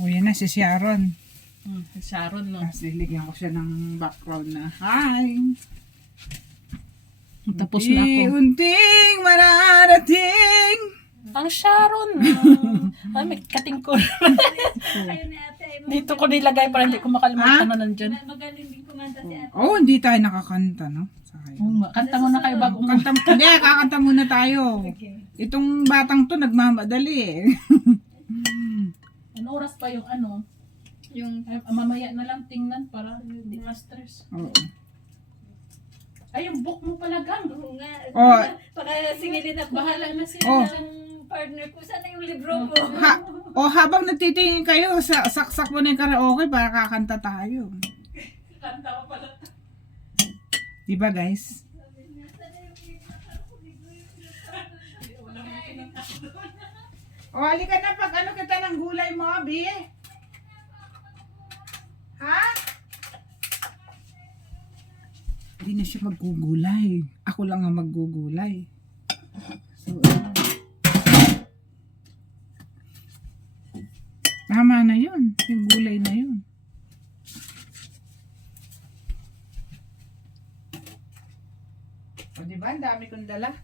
O yan na si Sharon. Sharon, no? Tapos liligyan ko siya ng background na hi. Tapos na ako. Unting mararating. Ang Sharon, no? Ay, may kating ko. Dito ko nilagay para hindi ko makalimutan na nandyan. Magaling din kumanta si ate. Oh, hindi tayo nakakanta, no? Kanta mo na kayo bago mo. Hindi, kakanta muna tayo. Itong batang to nagmamadali eh. Ano oras pa yung ano? Yung mamaya na lang tingnan para hindi ma-stress. Oo. Ay, yung book mo pala, Gang. Oo nga. Oh. Baka singilin ako. Bahala na siya. Oh. Ng partner ko. Sana yung libro mo. Habang nagtitingin kayo, saksak mo na yung karaoke para kakanta tayo. Kanta ko pala. Diba guys? O, halika na pag ano kita ng gulay mo, Abi. Ha? Hindi na siya maggugulay. Ako lang ang maggugulay. So, tama na yun. Yung gulay na yun. O, diba? Ang dami kong dala.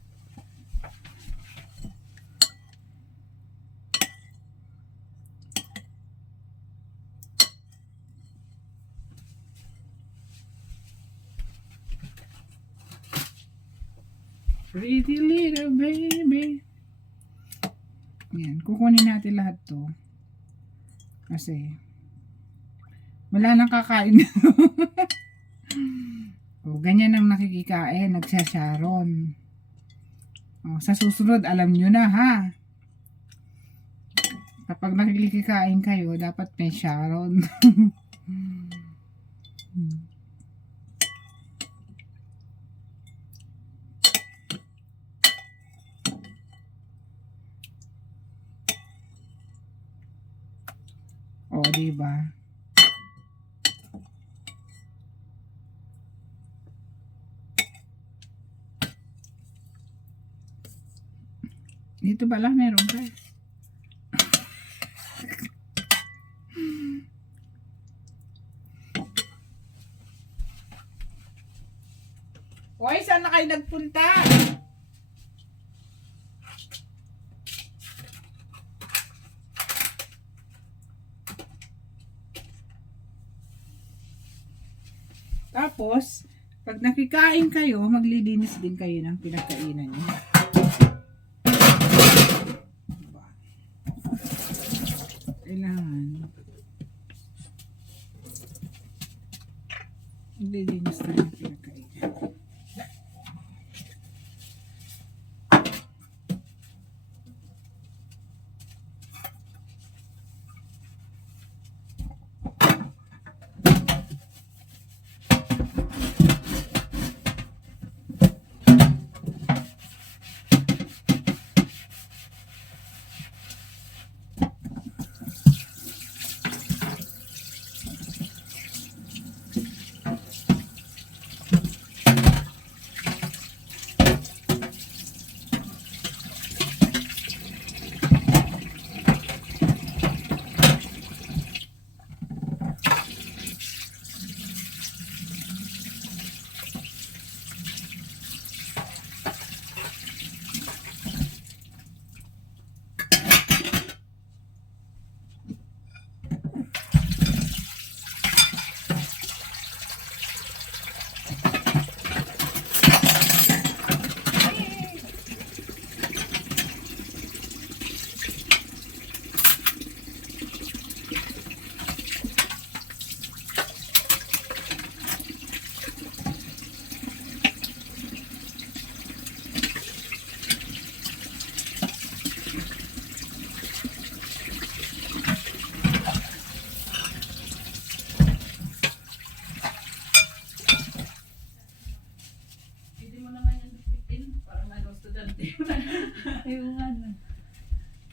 Pretty little baby. Yan. Kukunin natin lahat to. Kasi wala nang kakain. O, ganyan ang nakikikain. Nagsasharon. O, sa susunod, alam nyo na ha. Kapag nakikikain kayo, dapat may Sharon. O, diba? Dito pala, meron pa. Hoy, saan na kayo nagpunta? Tapos, pag nakikain kayo, maglilinis din kayo ng pinagkainan niyo. Kailangan maglilinis din ng pinagkainan.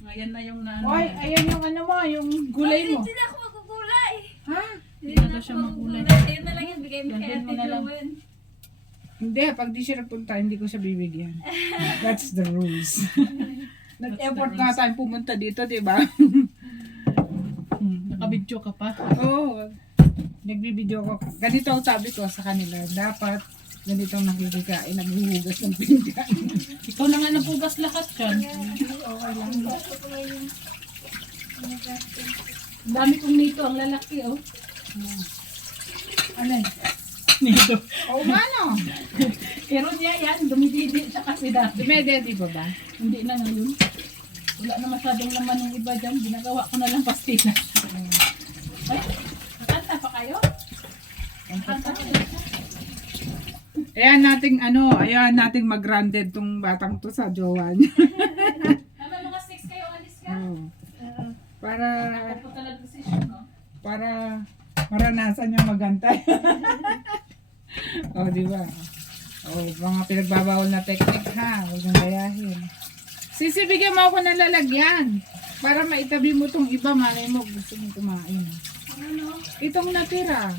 Ngayon na yung naano. Hoy, ayan yung ano mo, yung gulay mo. Hindi na ako magugulay. Ha? Hindi na daw siya magulay. Ayun na lang yan. Bigay mo kay Ganun mo Ate na lang. Jowen. Hindi, pag di siya nagpunta, hindi ko siya bibigyan. That's the rules. Nag-effort nga tayo pumunta dito, di ba? Nakabidyo ka pa. Oo. Nagbibideo ko. Ganito ang sabi ko sa kanila. Dapat ganito ang nakikikain. Naghuhugas ng pinggan. Ikaw na nga napugas lahat yan. Okay lang. Ang dami kong nito, ang lalaki oh. Alin? Nito. O umano? Pero niya yan, dumididi siya kasi dati. Dumededi pa ba? Hindi na ngayon. Wala na masyadong laman ng iba dyan. Ginagawa ko na lang pastila. Ay, kakanta pa kayo? Kakanta pa kayo? Ayan nating mag-grounded tong batang to sa jowa niya. Naman mga 6 kayo, alis ka. Oo. Para Ako talaga decision, no? para maranasan niya magantay. Oh, di ba? Oh, mga pinagbabawal na technique ha. Huwag nang gayahin. Sisibigyan mo ako ng lalagyan. Para maitabi mo tong iba, malay mo gusto mo kumain. Ano? Itong natira.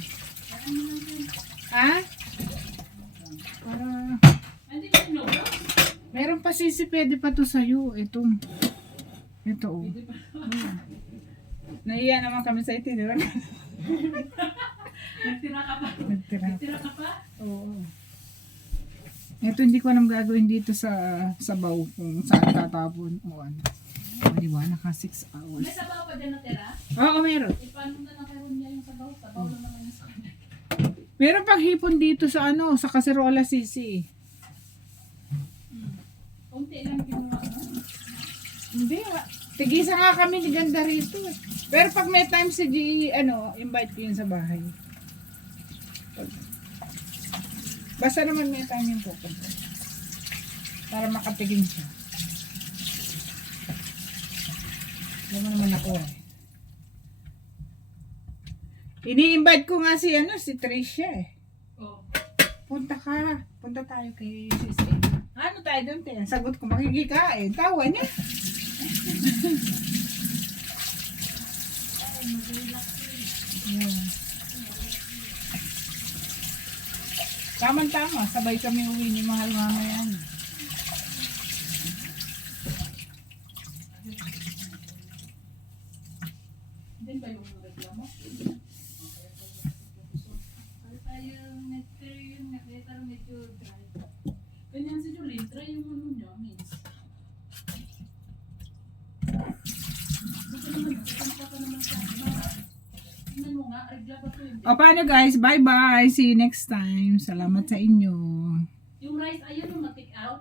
Ha? Para Hindi ba yung logo? meron pa sisi, pwede pa to sa'yo. Ito oh. Naiya naman kami sa ito, di ba? Nagtira ka pa? Nagtira. Nagtira ka pa? Oo. Ito hindi ko alam gagawin dito sa sabaw kung saan tatapon o ano. O diba, naka 6 hours. May sabaw pa dyan natira? Oo, meron. Paano na lang karoon niya yung sabaw? Sabaw lang naman yung sa kanya. Meron pang hipon dito sa sa kaserola sisi. Kunti lang kinuha mo. Hindi tigisa nga kami ni ganda rito eh. Pero pag may time si G, invite ko yun sa bahay. Basta naman may time yung pupunta. Para makatigin siya. Alam mo naman ako eh. Ini-invite ko nga si Tricia eh. Oh. Punta tayo kay Sisi. Ano tayo doon, te? Sagot ko, makikikain. Tawa niya. Yeah. Tama-tama, sabay kami uwi ni Mahal mamaya. Din ba yung reklamo? Ganyan si Jolene, try yung ano niya, means. Basta naman, kasama ka naman sa tingnan mo nga, regla ba ito hindi? O paano guys, bye-bye. See you next time. Salamat sa inyo. Yung rice, ayun yung ma-take out.